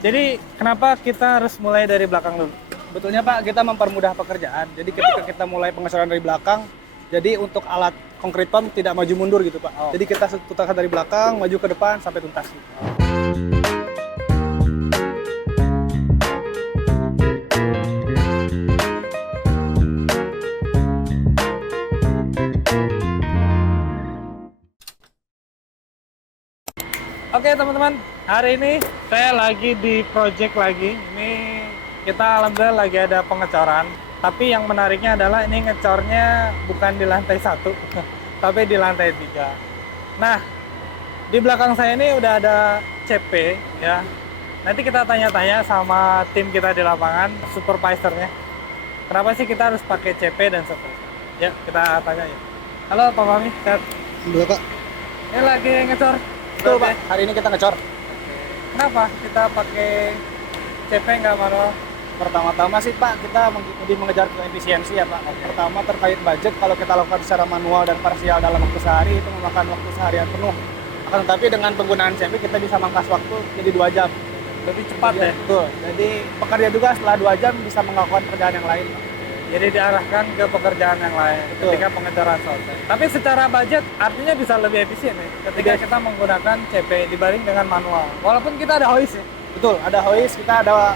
Jadi kenapa kita harus mulai dari belakang dulu? Betulnya Pak, kita mempermudah pekerjaan. Jadi ketika kita mulai pengecoran dari belakang, jadi untuk alat concrete pump tidak maju mundur gitu Pak. Oh. Jadi kita putarkan dari belakang, maju ke depan sampai tuntas. Gitu. Oke teman-teman, hari ini saya lagi di project lagi. Ini kita alhamdulillah lagi ada pengecoran. Tapi yang menariknya adalah ini ngecornya bukan di lantai 1, tapi di lantai 3. Nah, di belakang saya ini udah ada CP ya. Nanti kita tanya-tanya sama tim kita di lapangan, supervisornya. Kenapa sih kita harus pakai CP dan seterusnya? Ya, kita tanya ya. Halo Pak Fahmi, sehat? Dulu Pak. Ini lagi ngecor. Betul Pak, hari ini kita ngecor. Kenapa kita pakai CP nggak manual? Pertama-tama sih Pak, kita lebih mengejar efisiensi ya Pak. Pertama terkait budget, kalau kita lakukan secara manual dan parsial dalam waktu sehari, itu memakan waktu seharian penuh. Akan tetapi dengan penggunaan CP kita bisa mangkas waktu jadi 2 jam. Lebih cepat ya? Betul. Jadi pekerja juga setelah 2 jam bisa melakukan pekerjaan yang lain. Jadi diarahkan ke pekerjaan yang lain ketika pengecoran selesai. Tapi secara budget artinya bisa lebih efisien ya ketika kita menggunakan CP dibanding dengan manual. Walaupun kita ada hoist ya. Betul, ada hoist, kita ada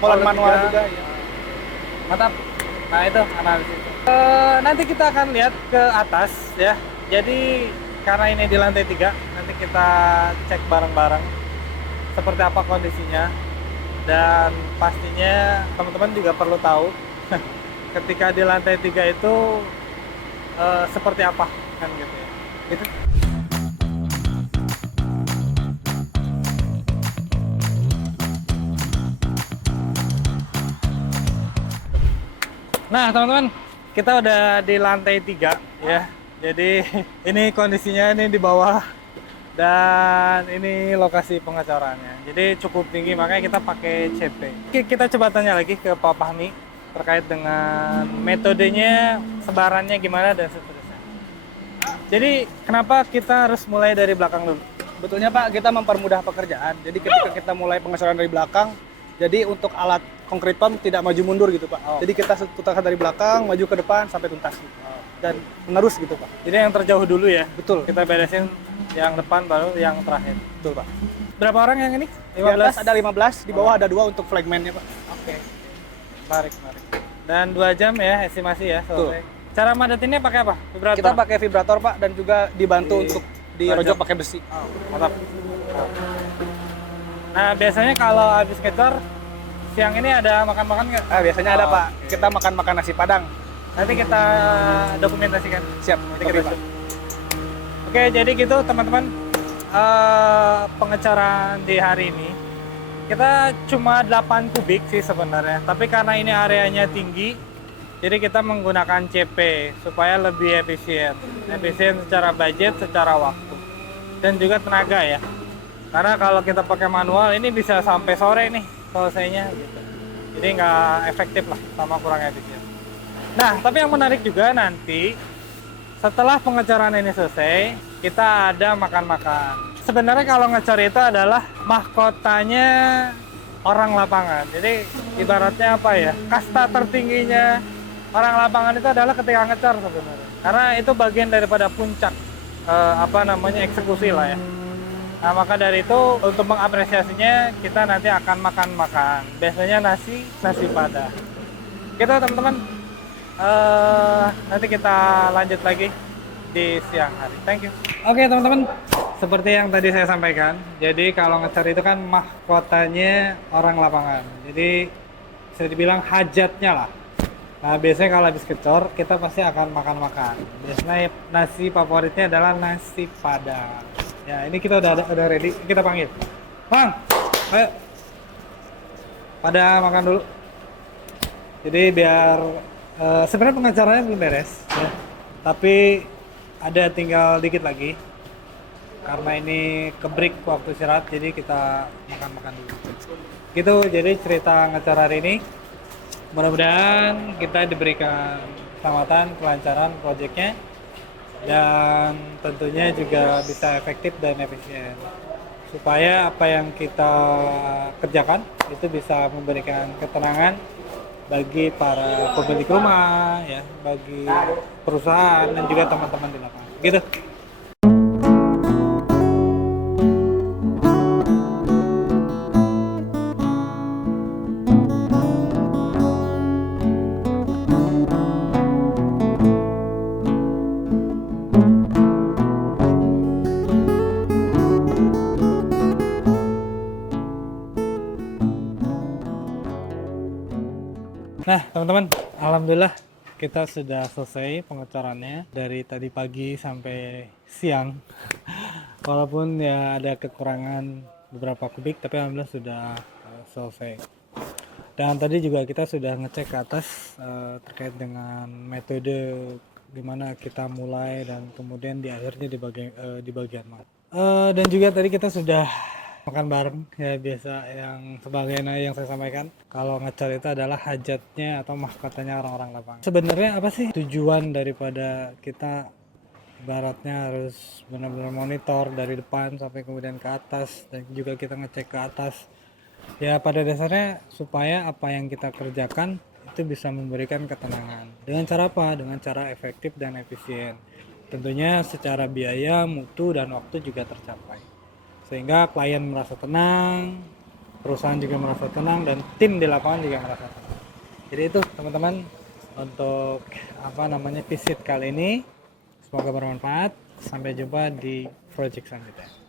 molen manual juga. Ya. Mantap. Nah itu analisis. Nanti kita akan lihat ke atas ya. Jadi karena ini di lantai 3, nanti kita cek bareng-bareng seperti apa kondisinya. Dan pastinya teman-teman juga perlu tahu ketika di lantai 3 itu seperti apa kan gitu ya. Gitu. Nah, teman-teman, kita udah di lantai 3 ya. Jadi ini kondisinya ini di bawah dan ini lokasi pengecorannya. Jadi cukup tinggi, makanya kita pakai CP. Kita coba tanya lagi ke Pak Fahmi terkait dengan metodenya, sebarannya gimana dan seterusnya. Jadi kenapa kita harus mulai dari belakang dulu? Betulnya Pak, kita mempermudah pekerjaan. Jadi ketika kita mulai pengecoran dari belakang, jadi untuk alat concrete pump tidak maju mundur gitu Pak. Oh. Jadi kita putarkan dari belakang, maju ke depan sampai tuntas gitu. Dan menerus gitu Pak. Jadi yang terjauh dulu ya? Betul. Kita beresin yang depan baru yang terakhir. Betul Pak. Berapa orang yang ini? Di atas ada 15, di bawah ada 2 untuk flagman-nya Pak. Oke. Menarik. Dan 2 jam ya estimasi ya selesai. Cara madatinnya pakai apa? Vibrator? Kita pakai vibrator Pak, dan juga dibantu untuk dirojok pakai besi. Oh, mantap. Nah biasanya kalau habis ngecor siang ini ada makan-makan nggak? Biasanya ada Pak, kita makan nasi Padang. Nanti kita dokumentasikan. Siap, Nanti kita Pak. Oke, jadi gitu teman-teman, pengecoran di hari ini kita cuma 8 kubik sih sebenarnya, tapi karena ini areanya tinggi, jadi kita menggunakan CP supaya lebih efisien secara budget, secara waktu, dan juga tenaga ya. Karena kalau kita pakai manual ini bisa sampai sore nih selesainya gitu. Jadi nggak efektif lah, sama kurang efisien. Nah, tapi yang menarik juga nanti setelah pengecoran ini selesai, kita ada makan-makan. Sebenarnya kalau ngecor itu adalah mahkotanya orang lapangan. Jadi ibaratnya apa ya? Kasta tertingginya orang lapangan itu adalah ketika ngecor sebenarnya. Karena itu bagian daripada puncak eksekusi lah ya. Nah, maka dari itu untuk mengapresiasinya kita nanti akan makan-makan. Biasanya nasi padang. Gitu teman-teman. Nanti kita lanjut lagi di siang hari. Thank you. Oke teman-teman, seperti yang tadi saya sampaikan, jadi kalau ngecor itu kan mahkotanya orang lapangan. Jadi bisa dibilang hajatnya lah. Nah biasanya kalau habis ngecor kita pasti akan makan-makan. Biasanya nasi favoritnya adalah nasi padang. Ya ini kita udah ready, kita panggil. Bang, ayo. Pada makan dulu. Jadi biar sebenarnya pengecorannya belum beres ya. Tapi ada tinggal dikit lagi. Karena ini ke-break waktu istirahat, jadi kita makan-makan dulu. Gitu, jadi cerita ngecor hari ini. Mudah-mudahan kita diberikan keselamatan, kelancaran proyeknya. Dan tentunya juga bisa efektif dan efisien. Supaya apa yang kita kerjakan itu bisa memberikan ketenangan bagi para pemilik rumah, ya, bagi perusahaan dan juga teman-teman di lapangan. Gitu. Nah, teman-teman, alhamdulillah kita sudah selesai pengecorannya dari tadi pagi sampai siang. Walaupun ya ada kekurangan beberapa kubik, tapi alhamdulillah sudah selesai. Dan tadi juga kita sudah ngecek ke atas terkait dengan metode gimana kita mulai dan kemudian di akhirnya di bagian mana. Dan juga tadi kita sudah makan bareng, ya biasa yang sebagaimana yang saya sampaikan, kalau ngecat itu adalah hajatnya atau mahkotanya orang-orang lapangan. Sebenarnya apa sih tujuan daripada kita ibaratnya harus benar-benar monitor dari depan sampai kemudian ke atas dan juga kita ngecek ke atas? Ya pada dasarnya supaya apa yang kita kerjakan itu bisa memberikan ketenangan. Dengan cara apa? Dengan cara efektif dan efisien. Tentunya secara biaya, mutu, dan waktu juga tercapai. Sehingga klien merasa tenang, perusahaan juga merasa tenang, dan tim di lapangan juga merasa tenang. Jadi itu teman-teman untuk visit kali ini. Semoga bermanfaat. Sampai jumpa di project selanjutnya.